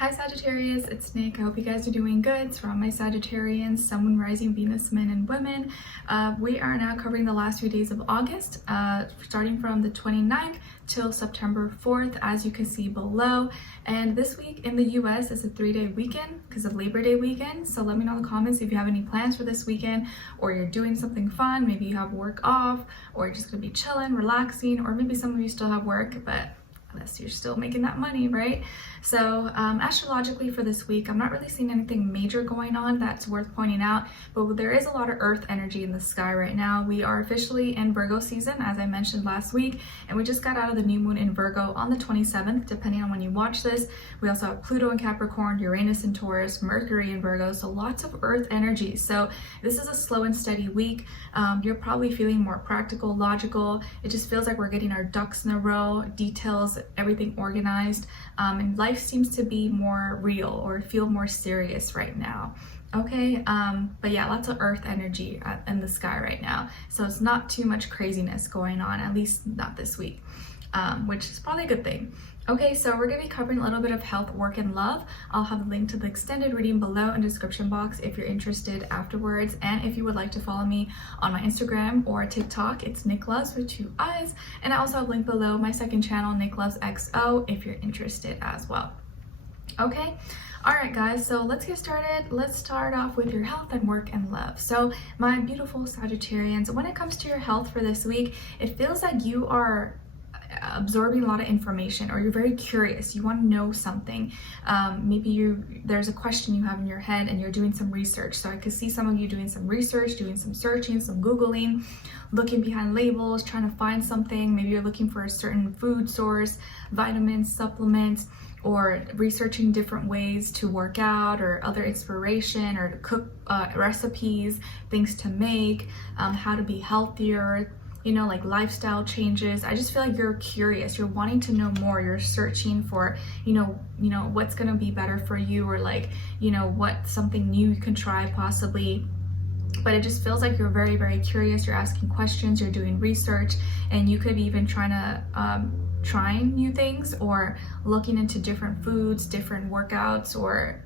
Hi Sagittarius, it's Nick. I hope you guys are doing good. It's from my Sagittarians, Sun, Moon, Rising, Venus, men and women. We are now covering the last few days of August, starting from the 29th till September 4th, as you can see below. And this week in the US is a 3-day weekend because of Labor Day weekend. So let me know in the comments if you have any plans for this weekend, or you're doing something fun. Maybe you have work off, or you're just gonna be chilling, relaxing, or maybe some of you still have work, but unless you're still making that money, right? So astrologically for this week, I'm not really seeing anything major going on that's worth pointing out, but there is a lot of earth energy in the sky right now. We are officially in Virgo season, as I mentioned last week, and we just got out of the new moon in Virgo on the 27th, depending on when you watch this. We also have Pluto in Capricorn, Uranus in Taurus, Mercury in Virgo, so lots of earth energy. So this is a slow and steady week. You're probably feeling more practical, logical. It just feels like we're getting our ducks in a row, details, everything organized, and life seems to be more real or feel more serious right now. Okay, but yeah, lots of earth energy in the sky right now, so it's not too much craziness going on, at least not this week, which is probably a good thing. Okay, so we're going to be covering a little bit of health, work, and love. I'll have a link to the extended reading below in the description box if you're interested afterwards. And if you would like to follow me on my Instagram or TikTok, it's Nicloves with 2 eyes. And I also have a link below my second channel, Nicloves XO, if you're interested as well. Okay. All right, guys, so let's get started. Let's start off with your health and work and love. So my beautiful Sagittarians, when it comes to your health for this week, it feels like you are absorbing a lot of information, or you're very curious, you want to know something. Maybe there's a question you have in your head and you're doing some research. So I could see some of you doing some research, doing some searching, some Googling, looking behind labels, trying to find something. Maybe you're looking for a certain food source, vitamins, supplements, or researching different ways to work out, or other inspiration, or to cook recipes, things to make, how to be healthier, you know, like lifestyle changes. I just feel like you're curious, you're wanting to know more, you're searching for, you know what's gonna be better for you, or like, what something new you can try possibly. But it just feels like you're very, very curious, you're asking questions, you're doing research, and you could be even trying new things, or looking into different foods, different workouts, or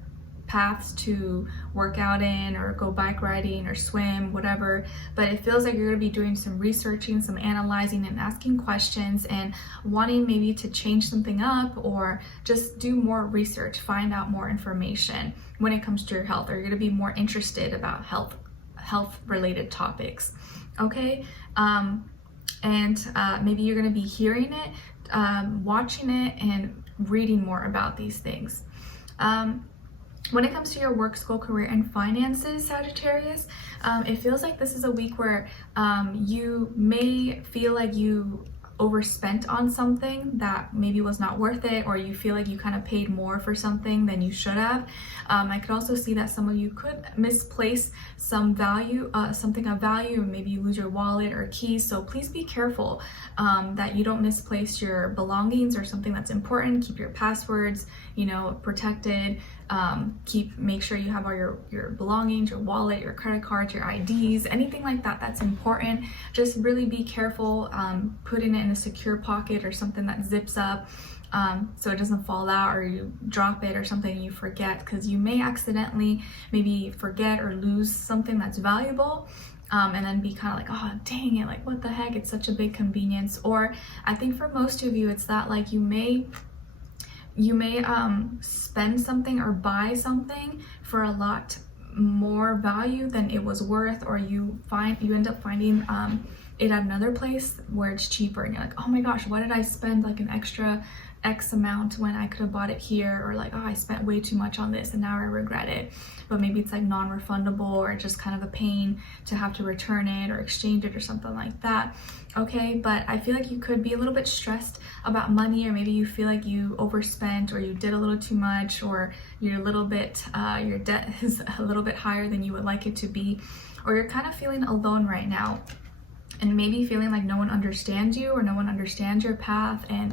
paths to work out in, or go bike riding or swim, whatever. But it feels like you're going to be doing some researching, some analyzing, and asking questions, and wanting maybe to change something up, or just do more research, find out more information when it comes to your health, or you're going to be more interested about health related topics. Okay, and maybe you're going to be hearing it, watching it, and reading more about these things. When it comes to your work, school, career, and finances, Sagittarius, it feels like this is a week where you may feel like you overspent on something that maybe was not worth it, or you feel like you kind of paid more for something than you should have. I could also see that some of you could misplace some value, something of value, and maybe you lose your wallet or keys. So please be careful that you don't misplace your belongings or something that's important. Keep your passwords, protected. Make sure you have all your belongings, your wallet, your credit cards, your IDs, anything like that that's important. Just really be careful putting it in a secure pocket, or something that zips up, so it doesn't fall out, or you drop it or something and you forget, because you may accidentally maybe forget or lose something that's valuable, and then be kind of like, oh dang it, like what the heck, it's such a big convenience. Or I think for most of you it's that, like, you may spend something or buy something for a lot more value than it was worth, or you end up finding it at another place where it's cheaper, and you're like, oh my gosh, why did I spend like an extra X amount when I could have bought it here? Or like, oh, I spent way too much on this and now I regret it. But maybe it's like non-refundable, or just kind of a pain to have to return it or exchange it or something like that. Okay, but I feel like you could be a little bit stressed about money, or maybe you feel like you overspent, or you did a little too much, or you're a little bit your debt is a little bit higher than you would like it to be, or you're kind of feeling alone right now, and maybe feeling like no one understands you, or no one understands your path and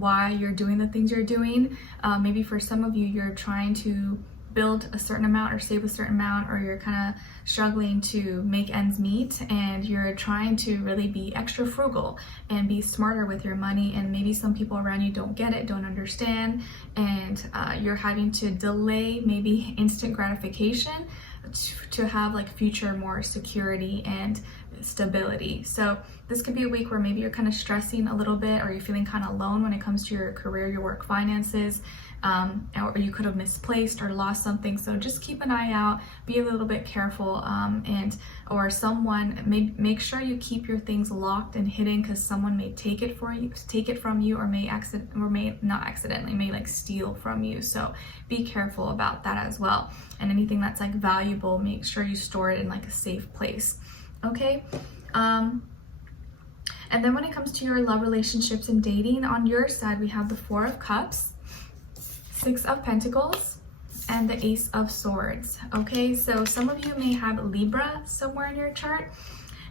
why you're doing the things you're doing. Maybe for some of you, you're trying to build a certain amount or save a certain amount, or you're kind of struggling to make ends meet and you're trying to really be extra frugal and be smarter with your money, and maybe some people around you don't get it, don't understand, and you're having to delay maybe instant gratification to have like future more security and stability. So this could be a week where maybe you're kind of stressing a little bit, or you're feeling kind of alone when it comes to your career, your work, finances, or you could have misplaced or lost something. So just keep an eye out, be a little bit careful, or someone make sure you keep your things locked and hidden, because someone may take it from you, or may not accidentally, may like steal from you. So be careful about that as well. And anything that's like valuable, make sure you store it in like a safe place. Okay. And then when it comes to your love, relationships, and dating, on your side we have the Four of Cups, Six of Pentacles, and the Ace of Swords. Okay, so some of you may have Libra somewhere in your chart.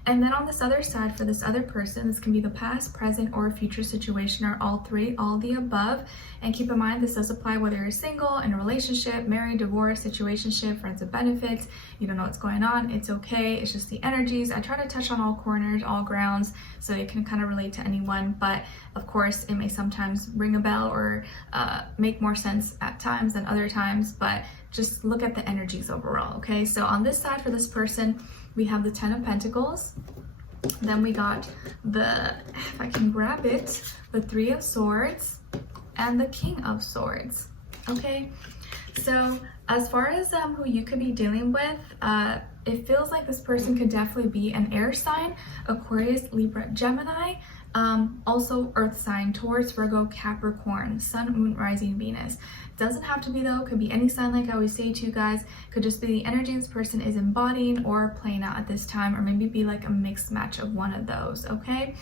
And then on this other side, for this other person, this can be the past, present, or future situation, or all three, all the above. And keep in mind, this does apply whether you're single, in a relationship, married, divorced, situationship, friends with benefits. You don't know what's going on, it's okay. It's just the energies. I try to touch on all corners, all grounds, so you can kind of relate to anyone. But of course, it may sometimes ring a bell or make more sense at times than other times. But just look at the energies overall, okay? So on this side, for this person, we have the Ten of Pentacles. Then we got the, if I can grab it, the Three of Swords and the King of Swords. Okay, so as far as who you could be dealing with, it feels like this person could definitely be an air sign, Aquarius, Libra, Gemini, also earth sign, Taurus, Virgo, Capricorn, Sun, Moon, Rising, Venus. Doesn't have to be though, could be any sign, like I always say to you guys. Could just be the energy this person is embodying or playing out at this time, or maybe be like a mixed match of one of those, okay?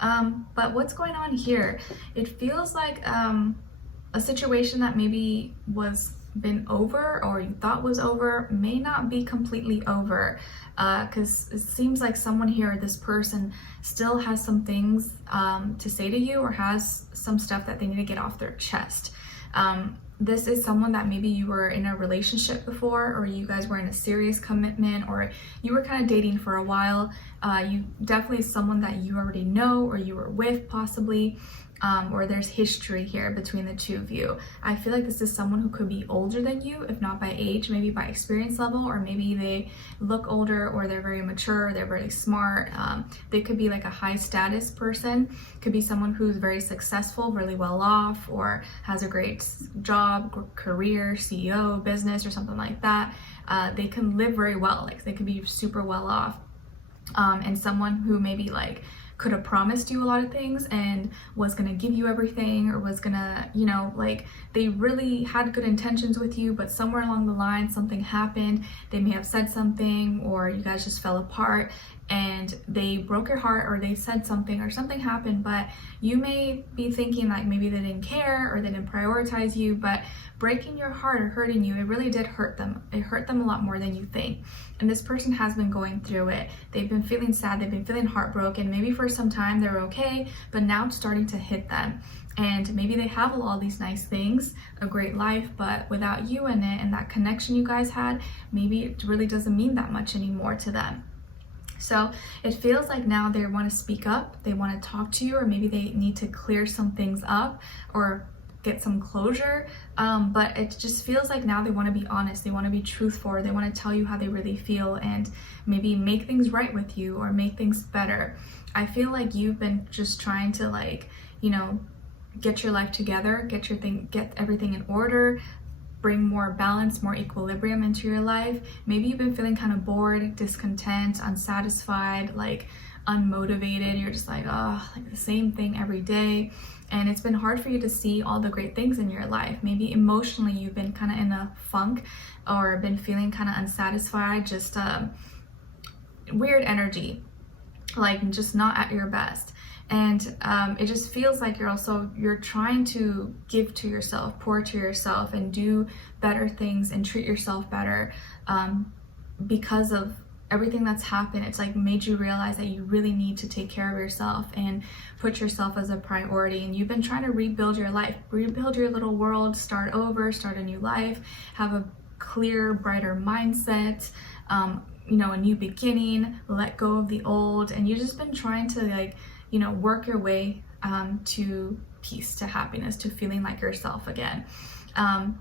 But what's going on here? It feels like a situation that maybe was been over, or you thought was over, may not be completely over, because it seems like someone here, this person, still has some things to say to you, or has some stuff that they need to get off their chest. This is someone that maybe you were in a relationship before, or you guys were in a serious commitment, or you were kind of dating for a while. You definitely someone that you already know, or you were with possibly, or there's history here between the two of you. I feel like this is someone who could be older than you, if not by age, maybe by experience level, or maybe they look older, or they're very mature, they're very smart. They could be like a high status person, could be someone who's very successful, really well off, or has a great job, career, CEO, business, or something like that. They can live very well, like they could be super well off. And someone who maybe like could have promised you a lot of things and was gonna give you everything, or was gonna, you know, like they really had good intentions with you, but somewhere along the line something happened. They may have said something, or you guys just fell apart and they broke your heart, or they said something, or something happened, but you may be thinking like maybe they didn't care, or they didn't prioritize you. But breaking your heart or hurting you, it really did hurt them. It hurt them a lot more than you think. And this person has been going through it. They've been feeling sad, they've been feeling heartbroken. Maybe for some time they were okay, but now it's starting to hit them. And maybe they have all these nice things, a great life, but without you in it and that connection you guys had, maybe it really doesn't mean that much anymore to them. So it feels like now they want to speak up, they want to talk to you, or maybe they need to clear some things up or get some closure. But it just feels like now they want to be honest, they want to be truthful, they want to tell you how they really feel, and maybe make things right with you, or make things better. I feel like you've been just trying to, like, you know, get your life together, get everything in order, bring more balance, more equilibrium into your life. Maybe you've been feeling kind of bored, discontent, unsatisfied, like unmotivated. You're just like, oh, like the same thing every day. And it's been hard for you to see all the great things in your life. Maybe emotionally you've been kind of in a funk, or been feeling kind of unsatisfied, just weird energy, like just not at your best. And it just feels like you're trying to give to yourself, pour to yourself, and do better things and treat yourself better, because of everything that's happened. It's like made you realize that you really need to take care of yourself and put yourself as a priority. And you've been trying to rebuild your life, rebuild your little world, start over, start a new life, have a clear, brighter mindset, you know, a new beginning, let go of the old, and you've just been trying to, like, you know, work your way to peace, to happiness, to feeling like yourself again.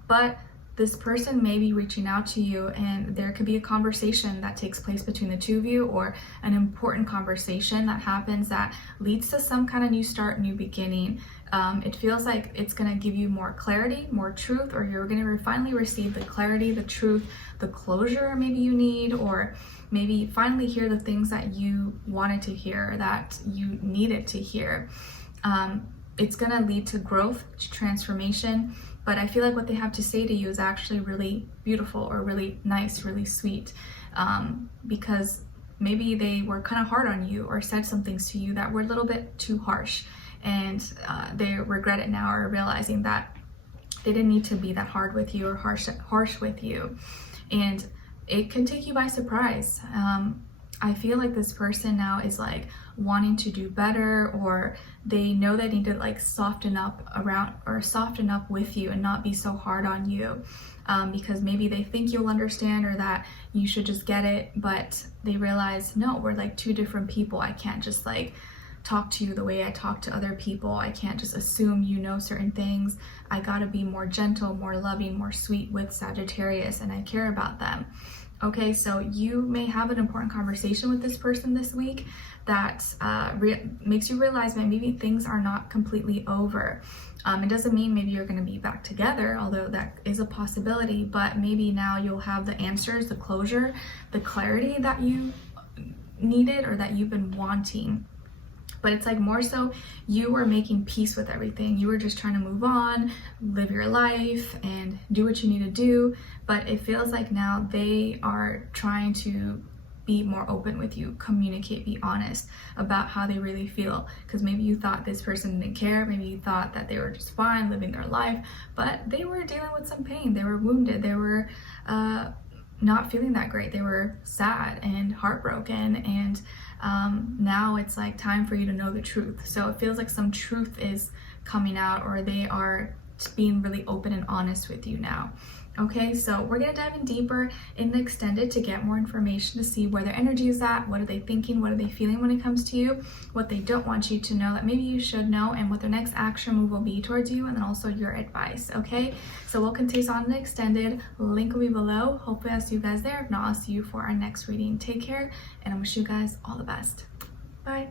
But this person may be reaching out to you, and there could be a conversation that takes place between the two of you, or an important conversation that happens that leads to some kind of new start, new beginning. It feels like it's going to give you more clarity, more truth, or you're going to finally receive the clarity, the truth, the closure maybe you need, or maybe finally hear the things that you wanted to hear, that you needed to hear. It's going to lead to growth, to transformation. But I feel like what they have to say to you is actually really beautiful, or really nice, really sweet, because maybe they were kind of hard on you, or said some things to you that were a little bit too harsh, and they regret it now, or realizing that they didn't need to be that hard with you, or harsh with you, and it can take you by surprise. I feel like this person now is like wanting to do better, or they know they need to like soften up around, or soften up with you and not be so hard on you, because maybe they think you'll understand, or that you should just get it, but they realize, no, we're like two different people. I can't just like talk to you the way I talk to other people. I can't just assume you know certain things. I gotta be more gentle, more loving, more sweet with Sagittarius, and I care about them. Okay, so you may have an important conversation with this person this week that makes you realize that maybe things are not completely over. It doesn't mean maybe you're going to be back together, although that is a possibility, but maybe now you'll have the answers, the closure, the clarity that you needed, or that you've been wanting. But it's like more so you were making peace with everything. You were just trying to move on, live your life, and do what you need to do. But it feels like now they are trying to be more open with you, communicate, be honest about how they really feel. Because maybe you thought this person didn't care. Maybe you thought that they were just fine living their life, but they were dealing with some pain. They were wounded. They were not feeling that great. They were sad and heartbroken, and now it's like time for you to know the truth. So it feels like some truth is coming out, or they are being really open and honest with you now. Okay, so we're gonna dive in deeper in the extended to get more information, to see where their energy is at, what are they thinking, what are they feeling when it comes to you, what they don't want you to know that maybe you should know, and what their next action move will be towards you, and then also your advice. Okay, so we'll continue on the extended. Link will be below. Hopefully I'll see you guys there. If not, I'll see you for our next reading. Take care, and I wish you guys all the best. Bye.